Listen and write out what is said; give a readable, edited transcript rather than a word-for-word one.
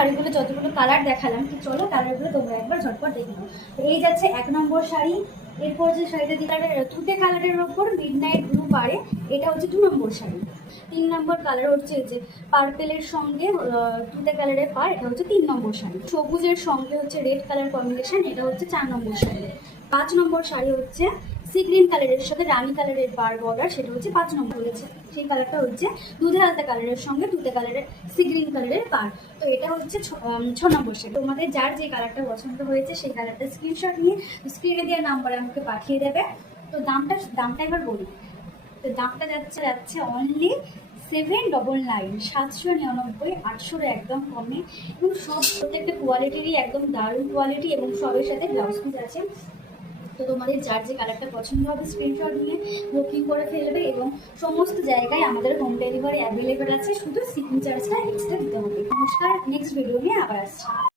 শাড়িগুলো যতগুলো কালার দেখালাম, তো চলো কালারগুলো তোমরা একবার ঝটপট দেখে নাও। তো এই যাচ্ছে 1 নম্বর শাড়ি। এরপর যে শাড়িটা কালারের তুতে কালারের ওপর মিডনাইট ব্লু পাড়ে, এটা হচ্ছে 2 নম্বর শাড়ি। 3 নম্বর কালার হচ্ছে এই যে পার্পেলের সঙ্গে তুতে কালারের পাড়, এটা হচ্ছে 3 নম্বর শাড়ি। সবুজের সঙ্গে হচ্ছে রেড কালার কম্বিনেশন, এটা হচ্ছে 4 নম্বর শাড়ি। 5 নম্বর শাড়ি হচ্ছে সি গ্রিন কালারের সাথে রানী কালারের পার বর্ডার, সেটা হচ্ছে 5 নম্বর হয়েছে। সেই কালারটা হচ্ছে দুধে আলতা কালারের সঙ্গে তুতে কালারের সি গ্রিন কালারের পার। তো এটা হচ্ছে 6 নম্বর শাড়ি। তোমাদের যার যে কালারটা পছন্দ হয়েছে সেই কালারটা স্ক্রিনশট নিয়ে স্ক্রিনে দেওয়া নাম্বারে আমাকে পাঠিয়ে দেবে। তো দামটা এবার বলি। তো দামটা যাচ্ছে অনলি 799, 799, 800 একদম কমে। এবং সব প্রত্যেকটা কোয়ালিটিরই একদম দারুণ কোয়ালিটি এবং সবের সাথে ব্লাউজ পিস আছে। তো তোমাদের যার যে কালারটা পছন্দ হবে স্ক্রিনশট নিয়ে বুকিং করে ফেলবে এবং সমস্ত জায়গায় আমাদের হোম ডেলিভারি অ্যাভেলেবেল আছে, শুধু শিপিং চার্জটা এক্সট্রা দিতে হবে। নমস্কার, নেক্সট ভিডিও নিয়ে আবার আসছি।